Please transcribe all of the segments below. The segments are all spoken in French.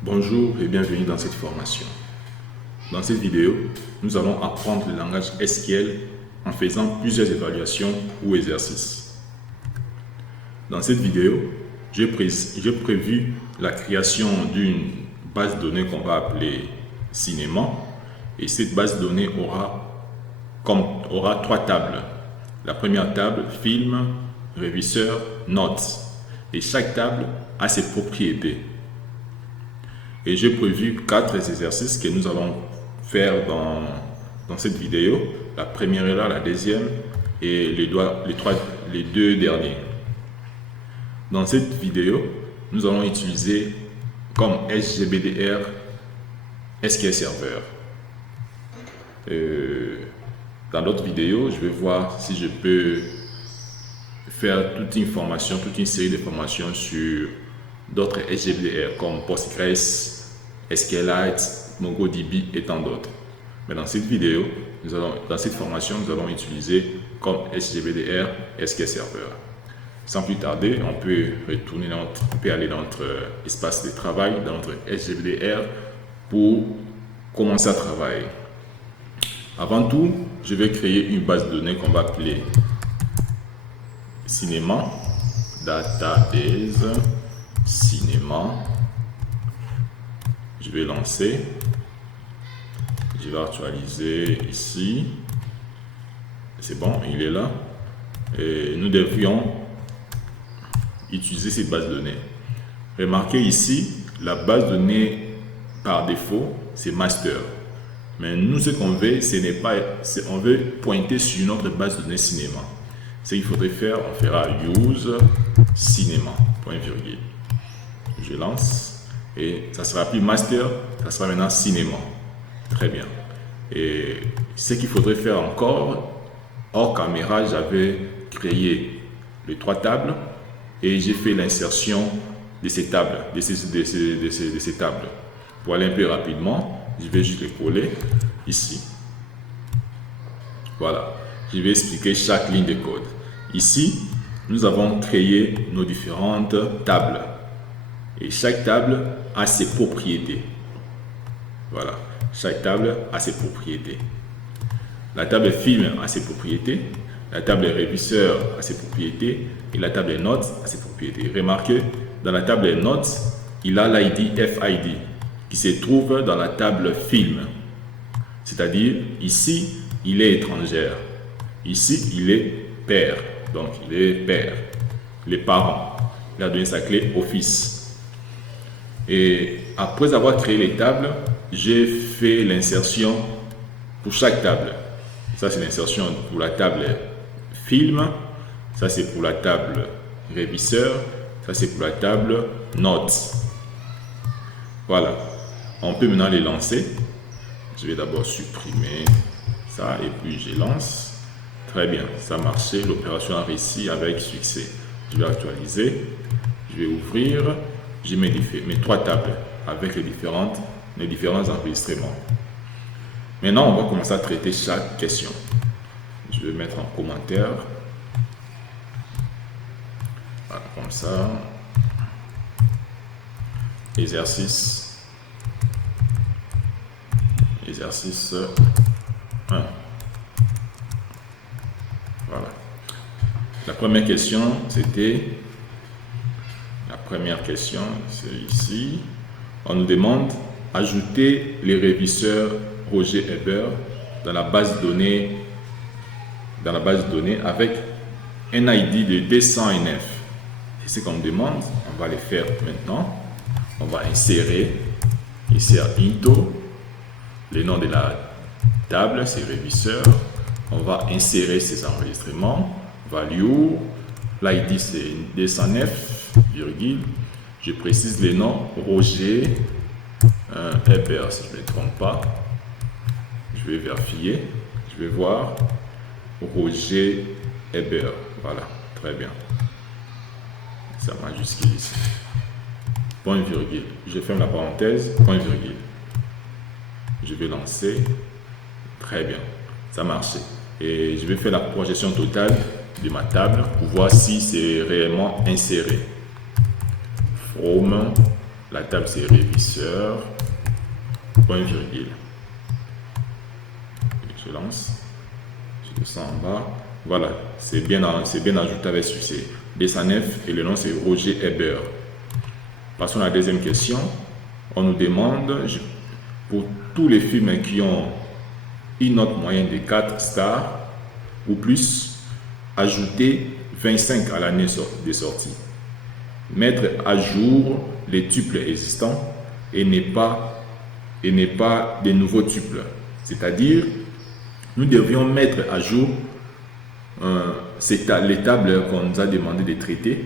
Bonjour et bienvenue dans cette formation. Dans cette vidéo, nous allons apprendre le langage SQL en faisant plusieurs évaluations ou exercices. Dans cette vidéo, j'ai prévu la création d'une base de données qu'on va appeler Cinéma, et cette base de données aura trois tables. La première table, film, réviseur, notes, et chaque table a ses propriétés. Et j'ai prévu 4 exercices que nous allons faire dans cette vidéo. La première est là, la deuxième et les deux derniers. Dans cette vidéo, nous allons utiliser comme SGBDR SQL Server. Dans d'autres vidéos, je vais voir si je peux faire toute une série de formations sur d'autres SGBDR comme Postgres, SQLite, MongoDB et tant d'autres. Mais dans cette vidéo, dans cette formation, nous allons utiliser comme SGBDR SQL Server. Sans plus tarder, on peut aller dans notre espace de travail, dans notre SGBDR pour commencer à travailler. Avant tout, je vais créer une base de données qu'on va appeler Cinéma, Database, Cinéma. Je vais lancer. Je vais actualiser ici. C'est bon, il est là. Et nous devions utiliser cette base de données. Remarquez ici, la base de données par défaut, c'est master. Mais nous, ce qu'on veut, on veut pointer sur notre base de données cinéma. Ce qu'il faudrait faire, on fera use cinéma, point virgule. Je lance et ça sera plus master, ça sera maintenant cinéma. Très bien. Et ce qu'il faudrait faire encore, hors caméra, j'avais créé les 3 tables et j'ai fait l'insertion de ces tables, de ces tables. Pour aller un peu rapidement, je vais juste les coller ici. Voilà. Je vais expliquer chaque ligne de code. Ici, nous avons créé nos différentes tables. Et chaque table a ses propriétés. Voilà. Chaque table a ses propriétés. La table film a ses propriétés. La table réviseur a ses propriétés. Et la table notes a ses propriétés. Remarquez, dans la table notes, il a l'ID FID qui se trouve dans la table film. C'est-à-dire, ici, il est étrangère. Ici, il est père. Donc, il est père. Les parents. Il a donné sa clé au fils. Et après avoir créé les tables, j'ai fait l'insertion pour chaque table. Ça, c'est l'insertion pour la table film. Ça, c'est pour la table réviseur. Ça, c'est pour la table notes. Voilà. On peut maintenant les lancer. Je vais d'abord supprimer ça et puis je lance. Très bien, ça a marché. L'opération a réussi avec succès. Je vais actualiser. Je vais ouvrir. J'ai mes 3 tables avec les différents enregistrements. Maintenant, on va commencer à traiter chaque question. Je vais mettre en commentaire. Voilà, comme ça. Exercice 1. Voilà. La première question, c'est ici. On nous demande ajouter les réviseurs Roger Heber dans la base de données avec un ID de 209. C'est ce qu'on demande. On va les faire maintenant. On va insérer ici à into le nom de la table, c'est réviseur. On va insérer ces enregistrements. Value, l'ID c'est 209, virgule. Je précise les noms Roger Heber, si je ne me trompe pas. Je vais vérifier. Je vais voir Roger Heber. Voilà, très bien. Ça va jusqu'ici. Point virgule. Je ferme la parenthèse. Point virgule. Je vais lancer. Très bien. Ça a marché. Et je vais faire la projection totale de ma table pour voir si c'est réellement inséré. From la table c'est réviseur, point virgule. Je lance, je descends en bas. Voilà, c'est bien ajouté avec succès. D109 et le nom c'est Roger Hébert. Passons à la deuxième question. On nous demande, pour tous les films qui ont une note moyenne de 4 stars ou plus, ajouter 25 à l'année de sortie. Mettre à jour les tuples existants et n'est pas des nouveaux tuples. C'est-à-dire, nous devions mettre à jour les tables qu'on nous a demandé de traiter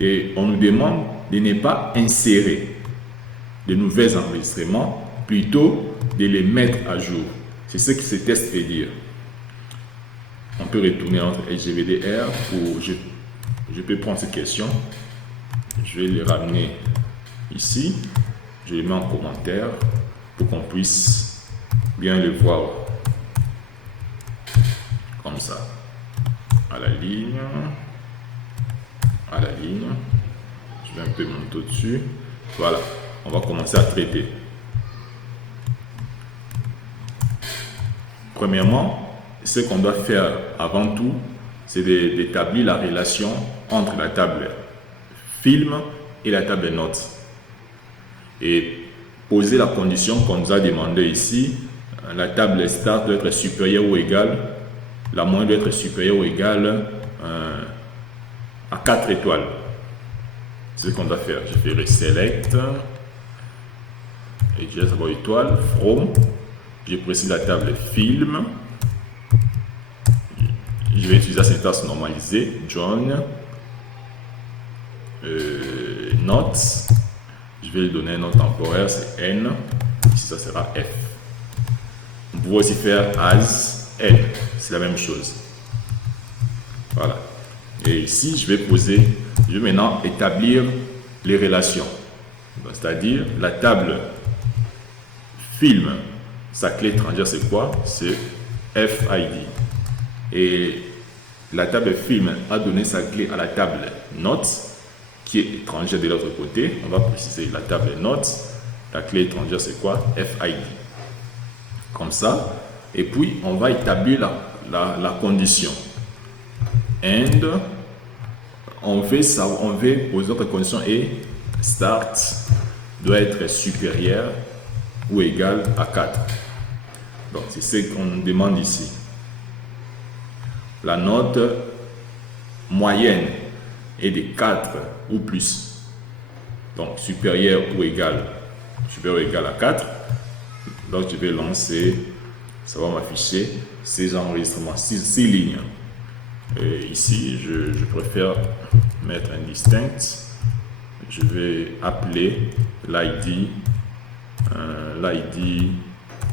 et on nous demande de ne pas insérer de nouveaux enregistrements, plutôt de les mettre à jour. C'est ce que ce test veut dire. On peut retourner entre SGVDR ou je peux prendre cette question. Je vais les ramener ici. Je les mets en commentaire pour qu'on puisse bien le voir. Comme ça. À la ligne. À la ligne. Je vais un peu monter au-dessus. Voilà. On va commencer à traiter. Premièrement, ce qu'on doit faire avant tout, c'est d'établir la relation entre la table film et la table notes. Et poser la condition qu'on nous a demandé ici. La table start doit être supérieure ou égale, la moyenne doit être supérieure ou égale à 4 étoiles. C'est ce qu'on doit faire. Je ferai select. Et je laisse avoir étoile, from, je précise la table film, je vais utiliser la syntaxe normalisée, join, notes, je vais lui donner un nom temporaire, c'est n, ici ça sera f. Vous pouvez aussi faire as n, c'est la même chose. Voilà. Et ici, je vais maintenant établir les relations, c'est-à-dire la table film, sa clé étrangère c'est quoi? C'est FID. Et la table film a donné sa clé à la table notes qui est étrangère de l'autre côté. On va préciser la table notes. La clé étrangère c'est quoi? FID. Comme ça. Et puis on va établir la condition. And on veut poser notre condition et start doit être supérieur ou égal à 4. Donc, c'est ce qu'on nous demande ici. La note moyenne est de 4 ou plus. Donc, supérieur ou égal à 4. Donc, je vais lancer, ça va m'afficher ces enregistrements, 6 lignes. Et ici, je préfère mettre un distinct. Je vais appeler l'ID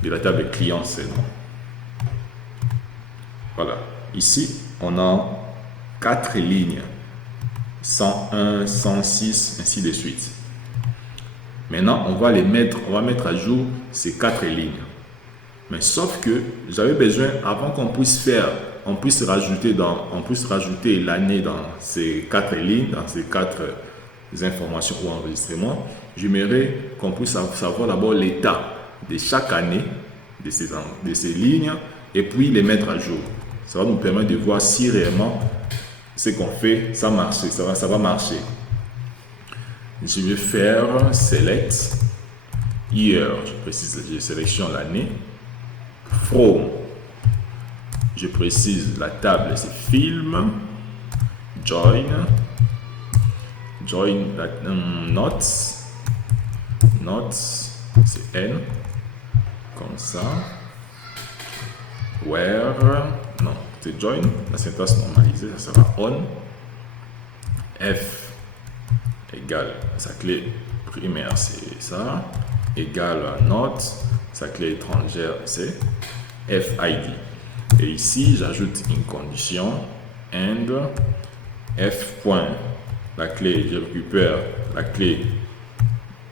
de la table client seulement. Voilà. Ici, on a 4 lignes. 101, 106, ainsi de suite. Maintenant, on va mettre à jour ces 4 lignes. Mais sauf que j'avais besoin, avant qu'on puisse rajouter l'année dans ces 4 lignes, dans ces 4 informations ou enregistrements, j'aimerais qu'on puisse savoir d'abord l'état de chaque année de ces lignes et puis les mettre à jour. Ça va nous permettre de voir si réellement ce qu'on fait, ça va marcher. Je vais faire select year, je précise, je sélectionne l'année. From, je précise la table, c'est film. Join notes, c'est n, comme ça. Where, non, c'est join, la syntaxe normalisée, ça sera on. F égale, sa clé primaire c'est ça, égale à note, sa clé étrangère c'est FID. Et ici, j'ajoute une condition, and f point, la clé, je récupère la clé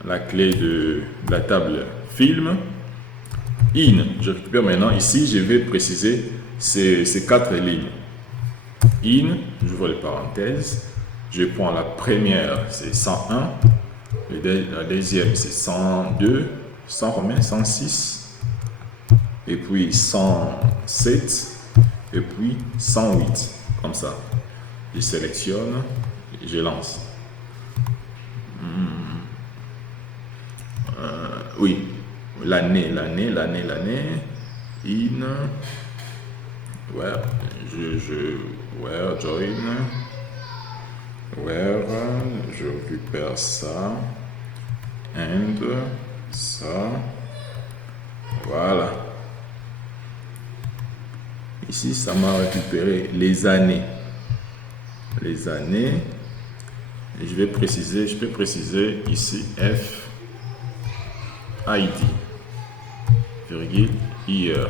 de la table film. In, je récupère maintenant, ici, je vais préciser ces 4 lignes. In, j'ouvre les parenthèses, je prends la première, c'est 101, La deuxième, c'est 102, 100 combien? 106, et puis 107, et puis 108, comme ça. Je sélectionne et je lance. Oui, l'année, in, where, where, join, where, je récupère ça, and, ça, voilà. Ici, ça m'a récupéré les années. Les années, et je vais préciser, je peux préciser ici F ID, virgule, year.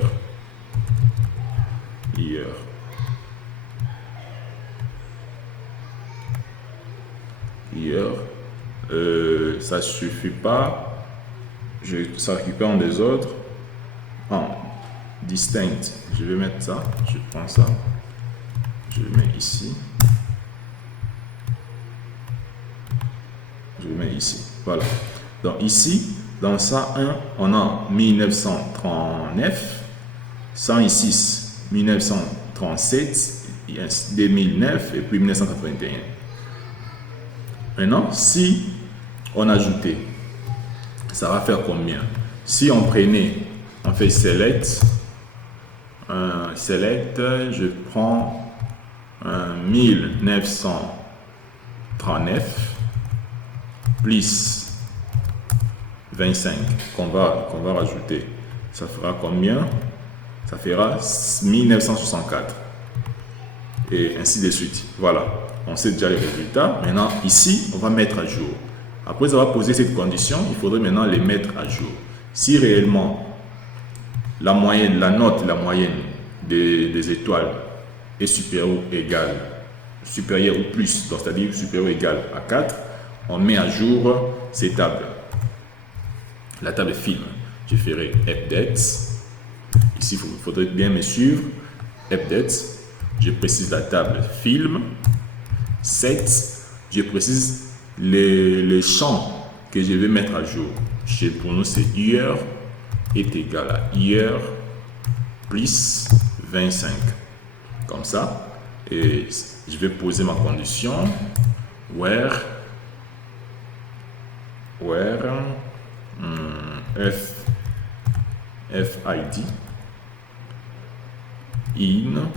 Ça suffit pas, ça récupère en des autres, distinct, je vais mettre ça, je prends ça, je le mets ici, je le mets ici, voilà. Donc ici, dans 101, on a 1939, 106, 1937, 2009 et puis 1981. Maintenant, si on ajoutait, ça va faire combien? Si on prenait, on fait select, je prends 1939 plus 25 qu'on va rajouter. Ça fera combien? Ça fera 1964. Et ainsi de suite. Voilà. On sait déjà les résultats. Maintenant, ici, on va mettre à jour. Après avoir posé cette condition, il faudrait maintenant les mettre à jour. Si réellement la moyenne, la note, la moyenne des étoiles est supérieure ou égale, supérieure ou plus, donc c'est-à-dire supérieure ou égale à 4, on met à jour ces tables. La table film, je ferai update. Ici, il faudrait bien me suivre. Update, je précise la table film. Set, je précise les champs que je vais mettre à jour. Pour nous, c'est year est égal à year plus 25. Comme ça. Et je vais poser ma condition. Where FID in,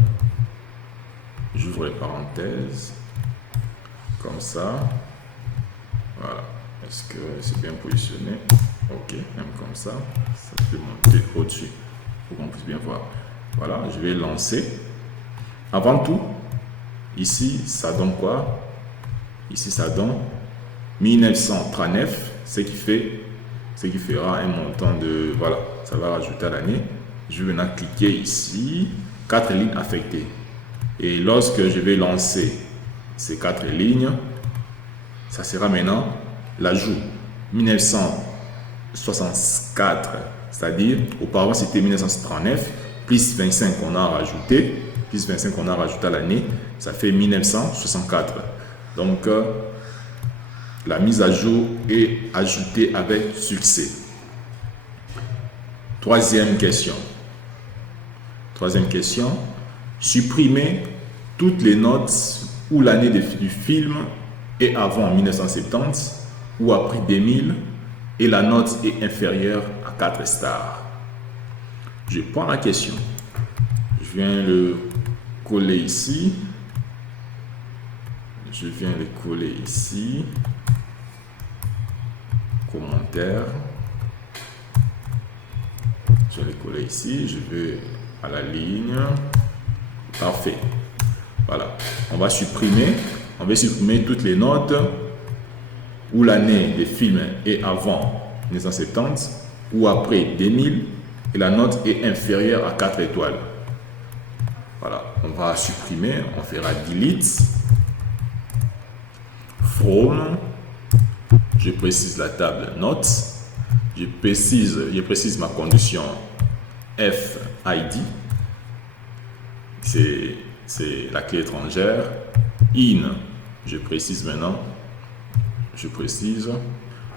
j'ouvre les parenthèses, comme ça, voilà. Est-ce que c'est bien positionné? Ok, même comme ça, ça peut monter au-dessus pour qu'on puisse bien voir. Voilà, je vais lancer. Avant tout, ici, ça donne quoi? Ici, ça donne 1939, ce qui fera un montant de, voilà, ça va rajouter à l'année. Je vais maintenant cliquer ici, 4 lignes affectées. Et lorsque je vais lancer ces 4 lignes, ça sera maintenant l'ajout 1964, c'est-à-dire auparavant c'était 1939, plus 25 qu'on a rajouté, à l'année, ça fait 1964. Donc, la mise à jour est ajoutée avec succès. Troisième question, supprimer toutes les notes où l'année du film est avant 1970 ou après 2000 et la note est inférieure à 4 stars. Je prends la question, je viens le coller ici, commentaire, je vais le coller ici, je vais à la ligne, parfait. Voilà, on va supprimer toutes les notes où l'année des films est avant 1970 ou après 2000 et la note est inférieure à 4 étoiles. Voilà, on va supprimer, on fera delete from, je précise la table notes, je précise ma condition FID, c'est la clé étrangère. In, je précise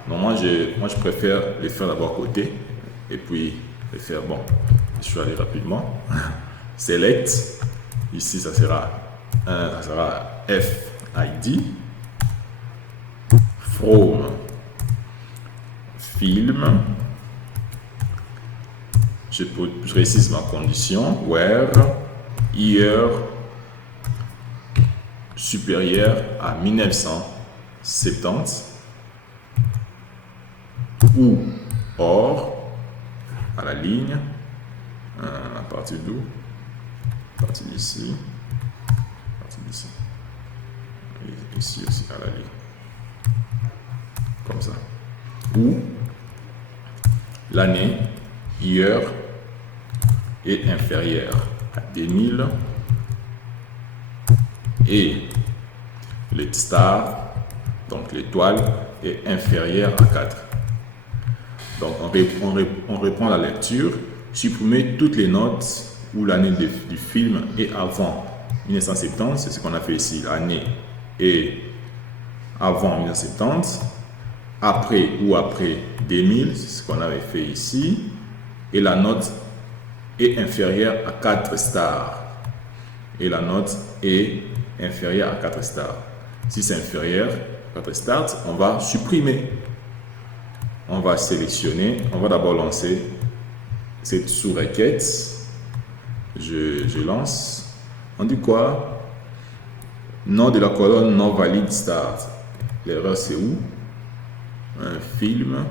Donc moi je préfère les faire d'abord côté et puis les faire, bon, je vais aller rapidement. Select, ici ça sera FID, From, Film, je précise ma condition, Where, Year, supérieur à 1970, ou or, à la ligne, à partir d'où? À partir d'ici, ici aussi à la ligne, comme ça, ou l'année, year, est inférieure à 2000 et le star, donc l'étoile, est inférieure à 4. Donc on reprend la lecture, supprimer toutes les notes où l'année du film est avant 1970, c'est ce qu'on a fait ici, l'année est avant 1970, après ou après 2000, c'est ce qu'on avait fait ici, et la note est inférieure à 4 stars. Et la note est inférieure à 4 stars. Si c'est inférieur à 4 stars, on va supprimer. On va sélectionner, on va d'abord lancer cette sous-requête. Je lance. On dit quoi? Nom de la colonne non valide start. L'erreur c'est où? Un film.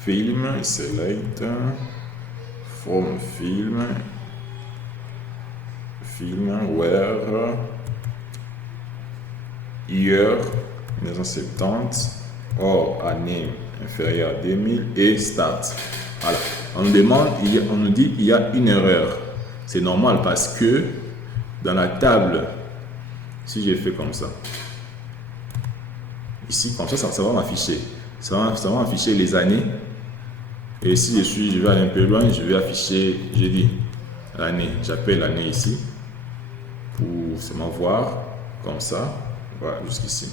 Film, select. From film. Film, where. Year, 1970. Or, année inférieure à 2000 et start. Voilà. On nous demande, on nous dit il y a une erreur. C'est normal parce que dans la table, si j'ai fait comme ça, ici comme ça, ça va m'afficher. Ça va m'afficher les années. Et si je vais aller un peu loin, je vais afficher, j'ai dit l'année. J'appelle l'année ici pour seulement voir comme ça. Voilà, jusqu'ici.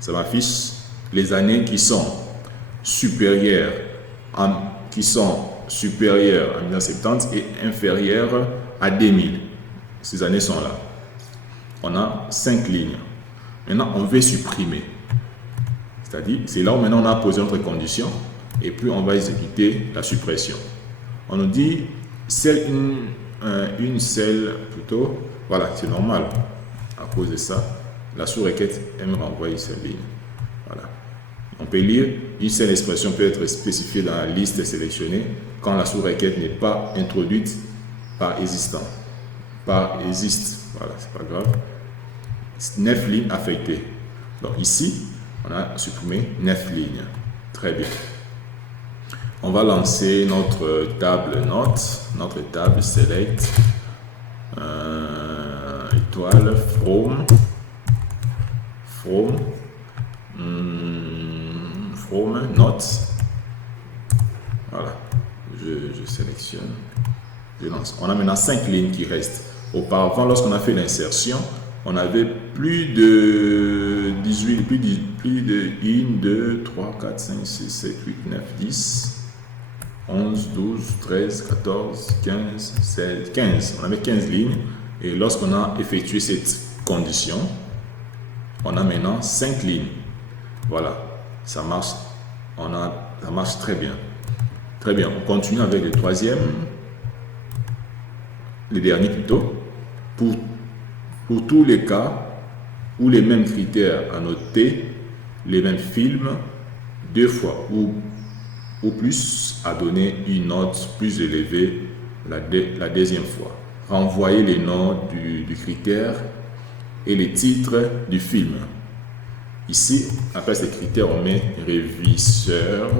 Ça m'affiche les années qui sont supérieures à 1970 et inférieures à 2000. Ces années sont là. On a 5 lignes. Maintenant, on veut supprimer. C'est-à-dire, c'est là où maintenant on a posé notre condition et puis on va exécuter la suppression. On nous dit une seule plutôt. Voilà, c'est normal. À cause de ça, la sous-requête me renvoie une seule ligne. Voilà. On peut lire une seule expression peut être spécifiée dans la liste sélectionnée quand la sous-requête n'est pas introduite par existant. Par existe. Voilà, c'est pas grave. 9 lignes affectées. Donc ici, on a supprimé 9 lignes. Très bien. On va lancer notre table note, notre table select, étoile, from note. Voilà, je sélectionne, je lance. On a maintenant 5 lignes qui restent. Auparavant, lorsqu'on a fait l'insertion, on avait plus de 18, plus de 1, 2, 3, 4, 5, 6, 7, 8, 9, 10, 11, 12, 13, 14, 15, 16, 15. On avait 15 lignes. Et lorsqu'on a effectué cette condition, on a maintenant 5 lignes. Voilà, ça marche. Ça marche très bien. Très bien, on continue avec le troisième, le dernier plutôt. Pour tous les cas où les mêmes critères à noter, les mêmes films, 2 fois ou plus à donner une note plus élevée la deuxième fois. Renvoyer les noms du critère et les titres du film. Ici, après ces critères, on met réviseur.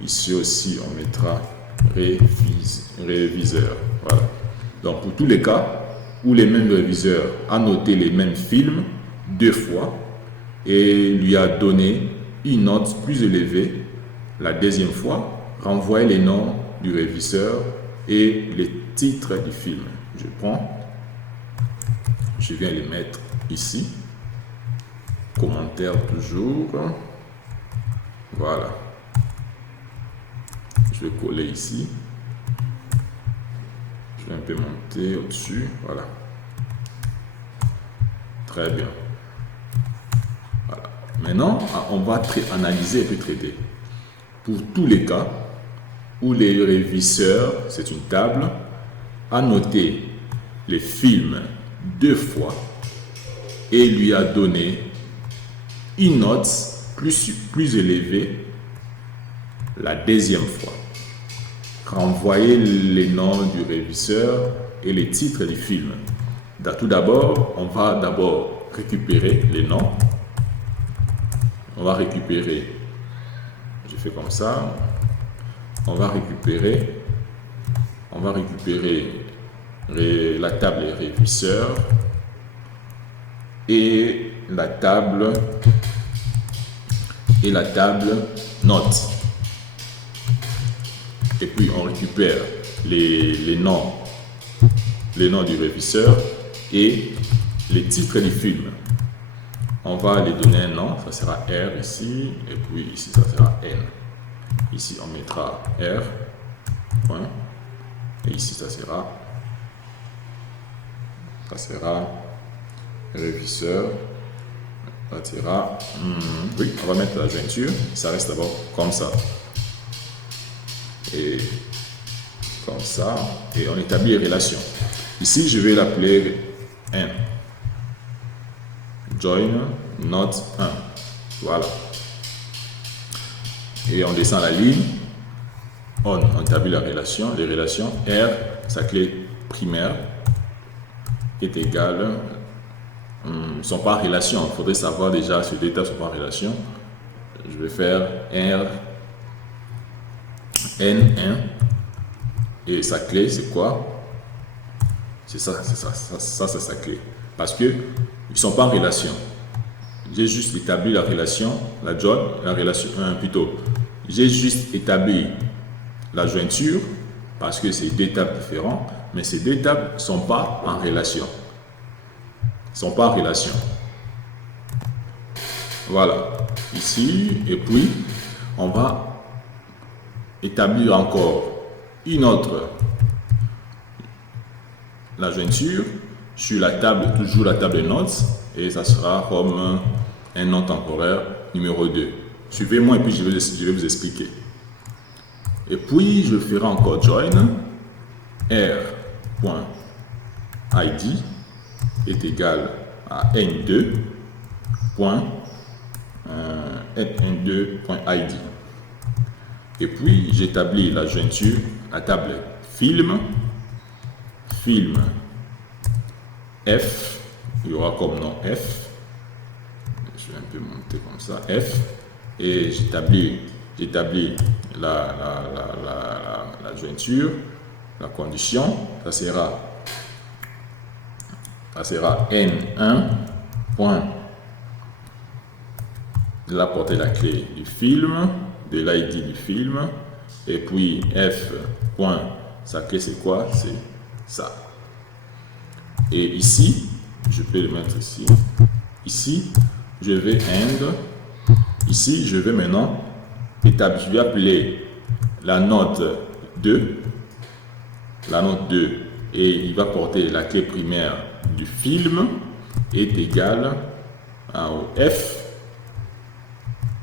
Ici aussi, on mettra réviseur. Voilà. Donc, pour tous les cas où les mêmes réviseurs a noté les mêmes films 2 fois et lui a donné une note plus élevée la deuxième fois, renvoyer les noms du réviseur et les titres du film. Je prends, je viens les mettre ici. commentaire toujours. Voilà. Je vais coller ici. Je vais un peu monter au-dessus. Voilà. Très bien. Voilà. Maintenant, on va analyser et puis traiter. Pour tous les cas où les réviseurs, c'est une table, a noté les films 2 fois et lui a donné une note plus élevée la deuxième fois. Renvoyez les noms du réviseur et les titres du film. Tout d'abord, on va d'abord récupérer les noms. On va récupérer, je fais comme ça, on va récupérer la table réviseur et la table notes. Et puis on récupère les noms du réviseur et les titres du film. On va les donner un nom, ça sera R ici, et puis ici ça sera N. Ici on mettra R, point, et ici ça sera réviseur, ça sera, oui, on va mettre la jointure, ça reste d'abord comme ça. Et comme ça, et on établit les relations. Ici, je vais l'appeler N. Join note 1. Voilà. Et on descend la ligne. On établit la relation. Les relations R, sa clé primaire, est égale. Ne sont pas en relation. Il faudrait savoir déjà si les étapes sont pas en relation. Je vais faire R N1 et sa clé c'est quoi? C'est ça, c'est sa clé. Parce que ils sont pas en relation. J'ai juste établi la relation, la relation plutôt. J'ai juste établi la jointure parce que c'est 2 tables différentes, mais ces 2 tables ne sont pas en relation. Ils sont pas en relation. Voilà. Ici, et puis on va établir encore une autre la jointure sur la table, toujours la table de notes, et ça sera comme un nom temporaire numéro 2. Suivez-moi et puis je vais vous expliquer. Et puis je ferai encore join r.id est égal à n2.n2.id. Et puis j'établis la jointure, la table film F, il y aura comme nom F, je vais un peu monter comme ça, F, et j'établis la jointure, la condition, ça sera N1 point de la portée de la clé du film, de l'ID du film, et puis F point, sa clé c'est quoi? C'est ça. Et ici, je peux le mettre ici. Ici, je vais end. Ici, je vais maintenant établir, je vais appeler la note 2. La note 2, et il va porter la clé primaire du film est égale au F,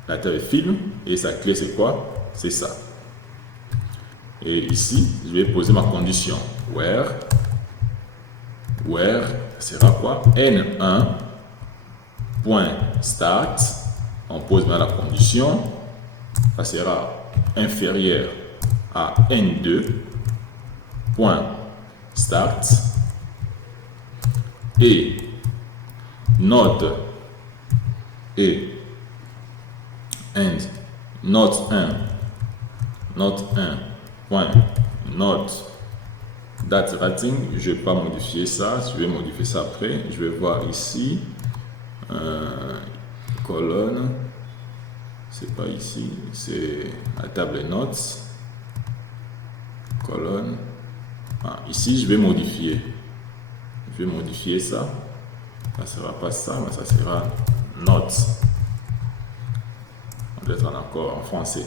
la table film, et sa clé c'est quoi? C'est ça. Et ici, je vais poser ma condition. Where sera quoi? N1.start. On pose maintenant la condition. Ça sera inférieur à N2.start. Et note et end note 1 point note date rating, je ne vais pas modifier ça, je vais modifier ça après. Je vais voir ici colonne, c'est pas ici, c'est la table notes colonne. Ici je vais modifier ça, ça sera pas ça, mais ça sera note. On doit être en accord en français.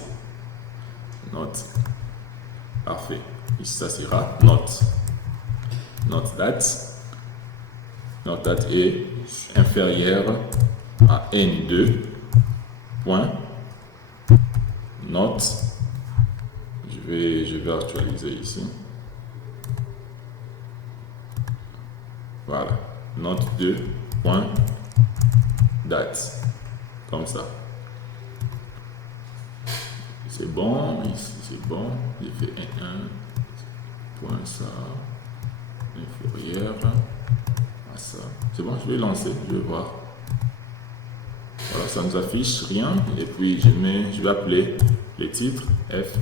Note. Parfait. Ici, ça sera note. Note date. Note date est inférieure à N2. Point. Note. Je vais actualiser ici. Voilà. Note 2. Point. Date. Comme ça. C'est bon. Ici, c'est bon. J'ai fait un point ça. Inférieur à ça. C'est bon, je vais lancer. Je vais voir. Voilà, ça nous affiche rien. Et puis, je vais appeler les titres F.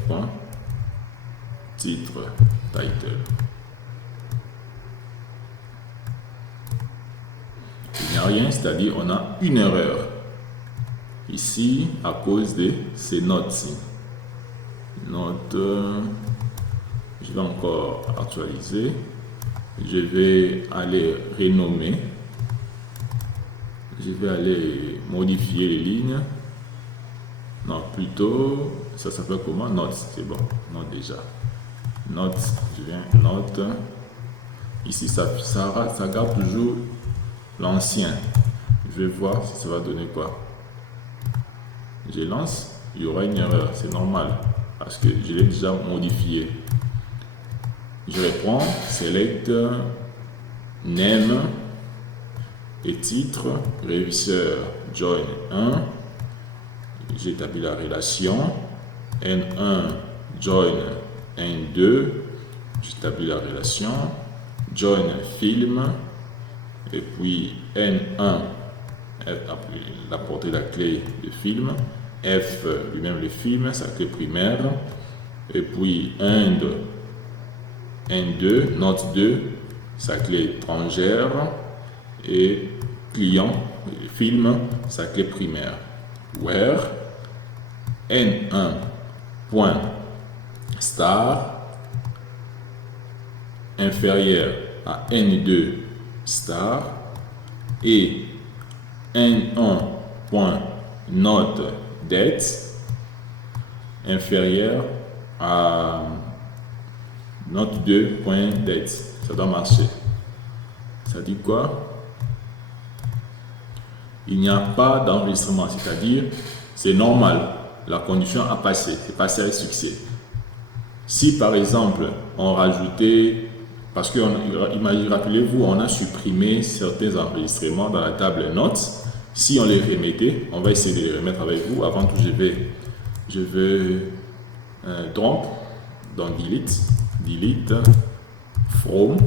Titre. Title. Il n'y a rien, c'est-à-dire on a une erreur ici à cause de ces notes-ci. Note, je vais encore actualiser. Je vais aller renommer. Je vais aller modifier les lignes. Non, plutôt, ça s'appelle comment? Note, c'est bon. Note déjà. Note, je viens, note. Ici, ça garde toujours l'ancien. Je vais voir si ça va donner quoi. Je lance, il y aura une erreur, c'est normal parce que je l'ai déjà modifié. Je reprends, select, name et titre, réviseur, join 1. J'établis la relation, N1, join N2. J'établis la relation, join film. Et puis N1, la portée de la clé de film, F lui-même le film, sa clé primaire, et puis N2, note 2, sa clé étrangère, et client, film, sa clé primaire. Where N1 point star inférieur à N2 star et N1.note date inférieur à note 2.date. Ça doit marcher. Ça dit quoi? Il n'y a pas d'enregistrement, c'est-à-dire c'est normal, la condition a passé, c'est passé avec succès. Si par exemple on rajoutait, parce que rappelez-vous, on a supprimé certains enregistrements dans la table notes. Si on les remettait, on va essayer de les remettre avec vous. Avant tout, je vais dump, donc delete from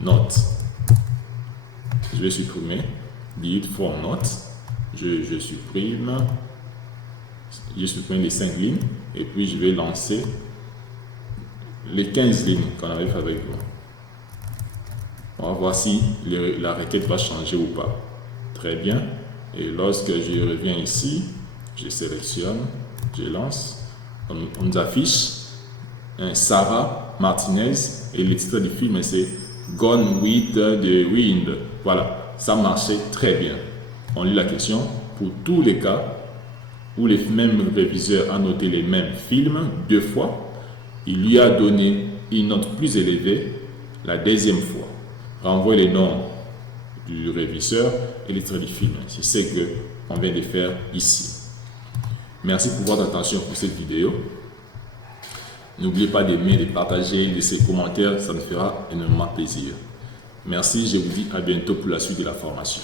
note. Je vais supprimer delete from note. Je supprime les 5 lignes et puis je vais lancer les 15 lignes qu'on avait fait avec vous. On va voir si la requête va changer ou pas. Très bien. Et lorsque je reviens ici, je sélectionne, je lance. On nous affiche Sarah Martinez et le titre du film c'est Gone with the Wind. Voilà, ça marchait très bien. On lit la question. Pour tous les cas où les mêmes réviseurs a noté les mêmes films 2 fois, il lui a donné une note plus élevée la deuxième fois. Renvoie les noms du réviseur et les traits du film. C'est ce qu'on vient de faire ici. Merci pour votre attention pour cette vidéo. N'oubliez pas d'aimer, de partager, de laisser commentaires, ça me fera énormément plaisir. Merci, je vous dis à bientôt pour la suite de la formation.